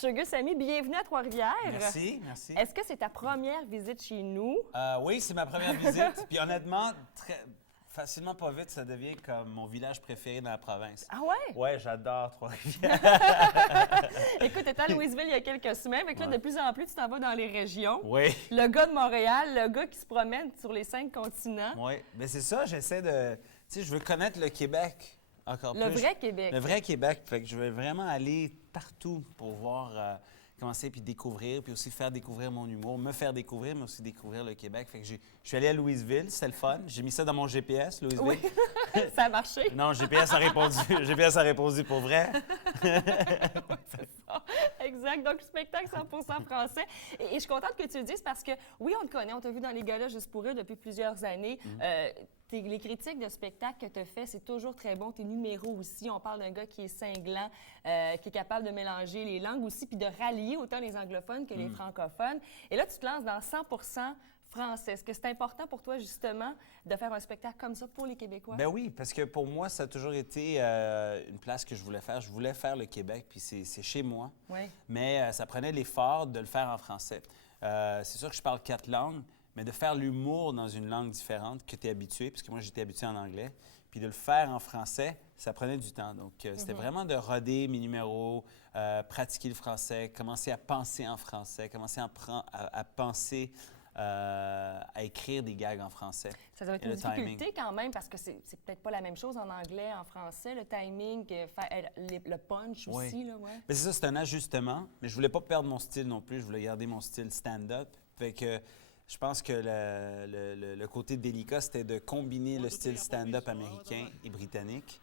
Sugar Sammy, bienvenue à Trois-Rivières. Merci, merci. Est-ce que c'est ta première visite chez nous? Oui, c'est ma première visite. Puis honnêtement, facilement pas vite, ça devient comme mon village préféré dans la province. Ah ouais? Ouais, j'adore Trois-Rivières. Écoute, tu étais à Louisville il y a quelques semaines, mais là, de plus en plus, tu t'en vas dans les régions. Oui. Le gars de Montréal, le gars qui se promène sur les 5 continents. Oui, mais c'est ça, j'essaie de... Tu sais, je veux connaître le Québec encore plus. Le vrai Québec. Le vrai Québec. Fait que je veux vraiment aller partout pour voir... commencer puis découvrir, puis aussi faire découvrir mon humour, me faire découvrir, mais aussi découvrir le Québec. Fait que je suis allé à Louisville, c'était le fun. J'ai mis ça dans mon GPS, Louisville. Oui, ça a marché. Non, GPS a répondu. GPS a répondu pour vrai. Oui, c'est ça. Exact. Donc, le spectacle 100% français. Et je suis contente que tu le dises parce que, oui, on te connaît, on t'a vu dans les galas juste pour eux depuis plusieurs années. Les critiques de spectacle que tu as fait, c'est toujours très bon. Tes numéros aussi, on parle d'un gars qui est cinglant, qui est capable de mélanger les langues aussi, puis de rallier autant les anglophones que les francophones. Et là, tu te lances dans 100% français. Est-ce que c'est important pour toi, justement, de faire un spectacle comme ça pour les Québécois? Ben oui, parce que pour moi, ça a toujours été une place que je voulais faire. Je voulais faire le Québec, puis c'est chez moi. Oui. Mais ça prenait l'effort de le faire en français. C'est sûr que je parle 4 langues, mais de faire l'humour dans une langue différente que tu es habitué, parce que moi, j'étais habitué en anglais, puis de le faire en français, ça prenait du temps. Donc, c'était vraiment de roder mes numéros, pratiquer le français, commencer à penser en français, commencer à penser, à écrire des gags en français. Ça doit être une difficulté quand même, parce que c'est peut-être pas la même chose en anglais, en français, le timing, le punch aussi. Là, ouais. C'est ça, c'est un ajustement, mais je voulais pas perdre mon style non plus, je voulais garder mon style stand-up. Fait que je pense que le côté délicat, c'était de combiner le style stand-up américain et britannique,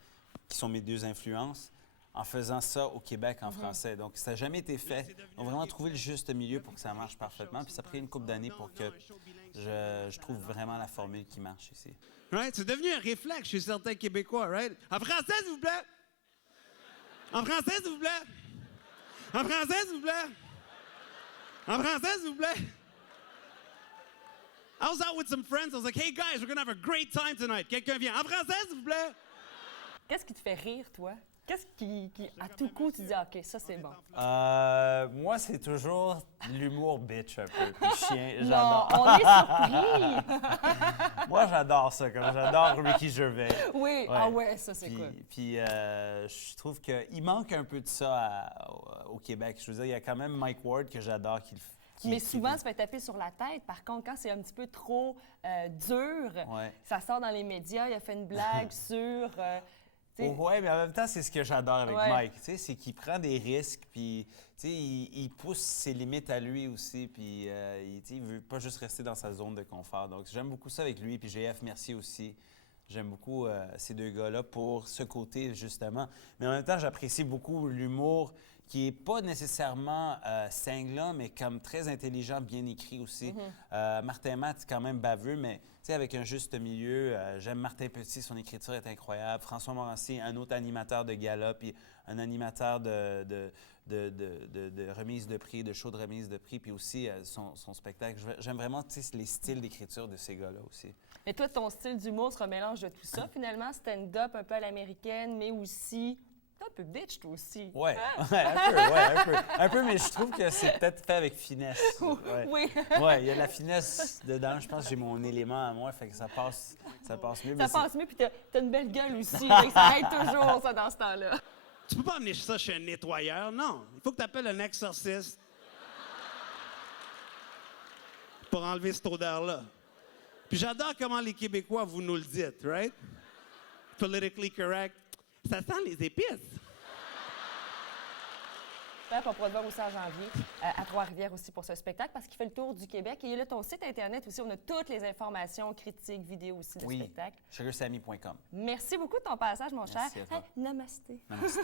qui sont mes deux influences, en faisant ça au Québec en français. Donc, ça n'a jamais été fait. On a vraiment trouvé le juste milieu pour que ça marche parfaitement. Puis ça a pris une couple d'années pour que je trouve vraiment la formule qui marche ici. Right? C'est devenu un réflexe chez certains Québécois, right? En français, s'il vous plaît! En français, s'il vous plaît! En français, s'il vous plaît! En français, s'il vous plaît! I was out with some friends. I was like, hey guys, we're going to have a great time tonight. Quelqu'un vient. En français, s'il vous plaît? Qu'est-ce qui te fait rire, toi? Qu'est-ce qui, à tout coup, tu dis, OK, ça, c'est bon? Moi, c'est toujours l'humour bitch un peu. Puis chien, Non, j'adore. on est surpris! Moi, j'adore ça. Comme j'adore Ricky Gervais. Oui, Ouais. ah ouais, ça, c'est cool. Puis je trouve qu'il manque un peu de ça au Québec. Je veux dire, il y a quand même Mike Ward que j'adore Mais souvent, ça se fait taper sur la tête. Par contre, quand c'est un petit peu trop dur, Ouais. ça sort dans les médias, il a fait une blague sur... Oui, mais en même temps, c'est ce que j'adore avec Ouais. Mike. C'est qu'il prend des risques, puis il pousse ses limites à lui aussi, puis il veut pas juste rester dans sa zone de confort. Donc, j'aime beaucoup ça avec lui, puis GF Mercier aussi. J'aime beaucoup ces deux gars-là pour ce côté, justement. Mais en même temps, j'apprécie beaucoup l'humour qui n'est pas nécessairement cinglant, mais comme très intelligent, bien écrit aussi. Martin Matt, c'est quand même baveux, mais avec un juste milieu. J'aime Martin Petit, son écriture est incroyable. François Morancy, un autre animateur de gala, puis un animateur de remise de prix, de show de remise de prix, puis aussi son spectacle. J'aime vraiment les styles d'écriture de ces gars-là aussi. Mais toi, ton style d'humour se mélange de tout ça, finalement. Stand-up un peu à l'américaine, mais aussi... T'es un peu bitch, toi aussi. Oui, Hein? un peu. Un peu, mais je trouve que c'est peut-être fait avec finesse. Ouais. Oui. Oui, il y a de la finesse dedans. Je pense que j'ai mon élément à moi, fait que ça passe mieux. Ça passe mieux, puis t'as une belle gueule aussi. Fait que ça aide toujours, ça, dans ce temps-là. Tu peux pas amener ça chez un nettoyeur, non. Il faut que tu appelles un exorciste pour enlever cette odeur-là. Puis j'adore comment les Québécois, vous nous le dites, right? Politically correct. Ça sent les épices. On pourra te voir aussi en janvier à Trois-Rivières aussi pour ce spectacle parce qu'il fait le tour du Québec. Et là, ton site Internet aussi, on a toutes les informations, critiques, vidéos aussi de spectacle. sugarsammy.com. Merci beaucoup de ton passage, mon cher. Merci à toi. Namasté. Namaste.